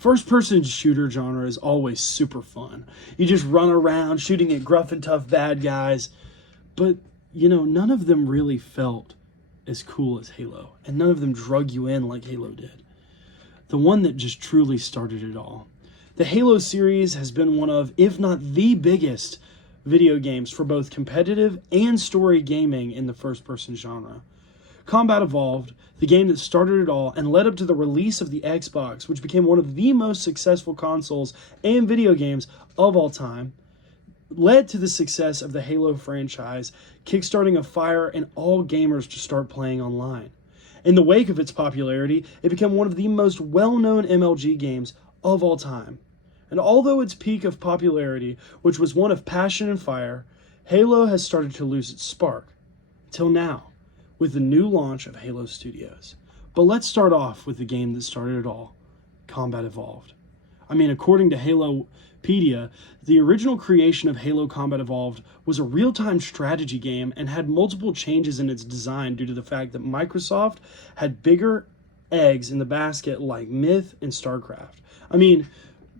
First-person shooter genre is always super fun. You just run around shooting at gruff and tough bad guys, but, none of them really felt as cool as Halo, and none of them drug you in like Halo did. The one that just truly started it all. The Halo series has been one of, if not the biggest, video games for both competitive and story gaming in the first-person genre. Combat Evolved, the game that started it all and led up to the release of the Xbox, which became one of the most successful consoles and video games of all time, led to the success of the Halo franchise, kickstarting a fire in all gamers to start playing online. In the wake of its popularity, it became one of the most well-known MLG games of all time. And although its peak of popularity, which was one of passion and fire, Halo has started to lose its spark. Till now, with the new launch of Halo Studios. But let's start off with the game that started it all, Combat Evolved. According to Halopedia, the original creation of Halo Combat Evolved was a real-time strategy game and had multiple changes in its design due to the fact that Microsoft had bigger eggs in the basket like Myth and StarCraft.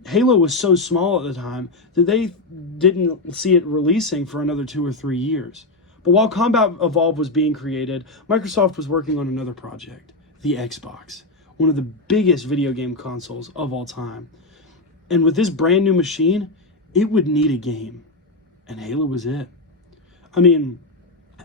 Halo was so small at the time that they didn't see it releasing for another 2 or 3 years. But while Combat Evolved was being created, Microsoft was working on another project, the Xbox, one of the biggest video game consoles of all time. And with this brand new machine, it would need a game. And Halo was it.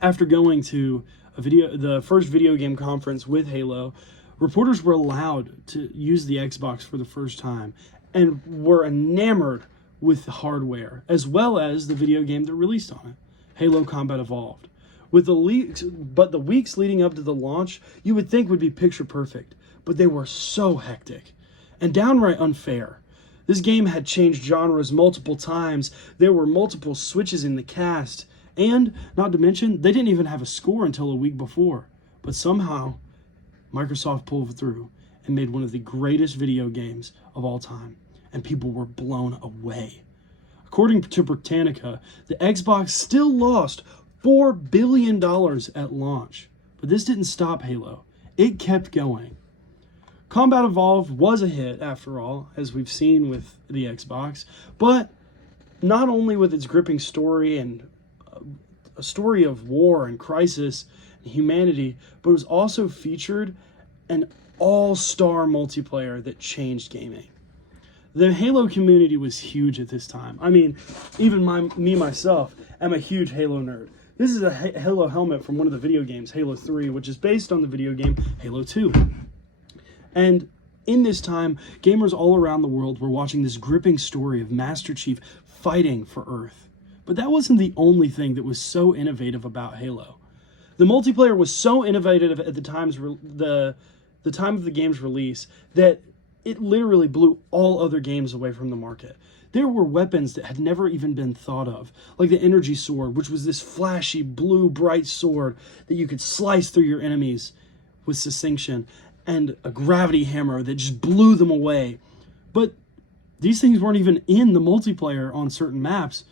After going to the first video game conference with Halo, reporters were allowed to use the Xbox for the first time and were enamored with the hardware, as well as the video game that released on it, Halo Combat Evolved. But the weeks leading up to the launch, you would think would be picture perfect, but they were so hectic and downright unfair. This game had changed genres multiple times, there were multiple switches in the cast, and, not to mention, they didn't even have a score until a week before. But somehow, Microsoft pulled through and made one of the greatest video games of all time, and people were blown away. According to Britannica, the Xbox still lost $4 billion at launch, but this didn't stop Halo. It kept going. Combat Evolved was a hit, after all, as we've seen with the Xbox, but not only with its gripping story and a story of war and crisis and humanity, but it was also featured an all-star multiplayer that changed gaming. The Halo community was huge at this time. Even myself, am a huge Halo nerd. This is a Halo helmet from one of the video games, Halo 3, which is based on the video game Halo 2. And in this time, gamers all around the world were watching this gripping story of Master Chief fighting for Earth. But that wasn't the only thing that was so innovative about Halo. The multiplayer was so innovative at the time of the game's release that it literally blew all other games away from the market. There were weapons that had never even been thought of, like the Energy Sword, which was this flashy blue bright sword that you could slice through your enemies with succinction, and a gravity hammer that just blew them away. But these things weren't even in the multiplayer on certain maps,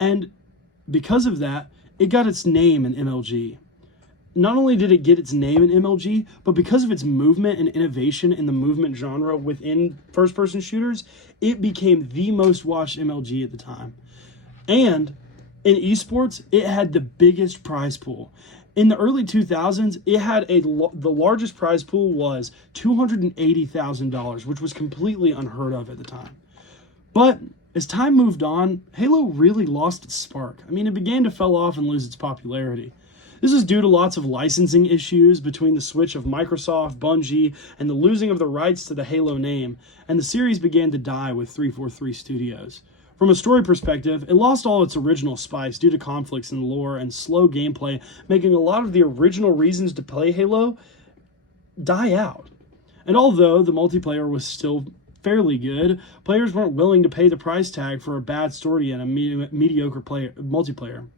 and because of that, it got its name in MLG. Not only did it get its name in MLG, but because of its movement and innovation in the movement genre within first-person shooters, it became the most watched MLG at the time. And in esports, it had the biggest prize pool. In the early 2000s, it had the largest prize pool was $280,000, which was completely unheard of at the time. But as time moved on, Halo really lost its spark. It began to fall off and lose its popularity. This is due to lots of licensing issues between the switch of Microsoft, Bungie, and the losing of the rights to the Halo name, and the series began to die with 343 Studios. From a story perspective, it lost all its original spice due to conflicts in lore and slow gameplay, making a lot of the original reasons to play Halo die out. And although the multiplayer was still fairly good, players weren't willing to pay the price tag for a bad story and a mediocre multiplayer.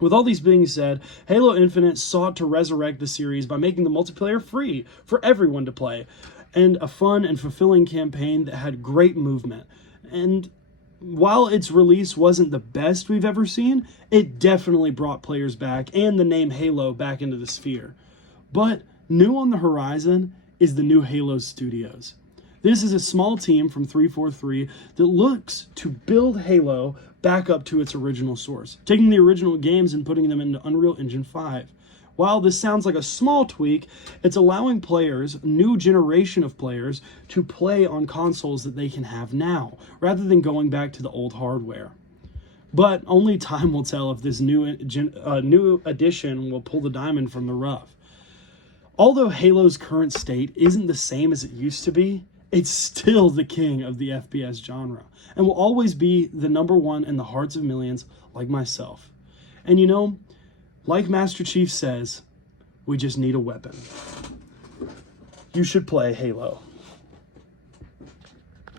With all these being said, Halo Infinite sought to resurrect the series by making the multiplayer free for everyone to play, and a fun and fulfilling campaign that had great movement. And while its release wasn't the best we've ever seen, it definitely brought players back and the name Halo back into the sphere. But new on the horizon is the new Halo Studios. This is a small team from 343 that looks to build Halo back up to its original source, taking the original games and putting them into Unreal Engine 5. While this sounds like a small tweak, it's allowing players, new generation of players, to play on consoles that they can have now, rather than going back to the old hardware. But only time will tell if this new addition will pull the diamond from the rough. Although Halo's current state isn't the same as it used to be, it's still the king of the FPS genre, and will always be the #1 in the hearts of millions like myself. And you know, like Master Chief says, we just need a weapon. You should play Halo.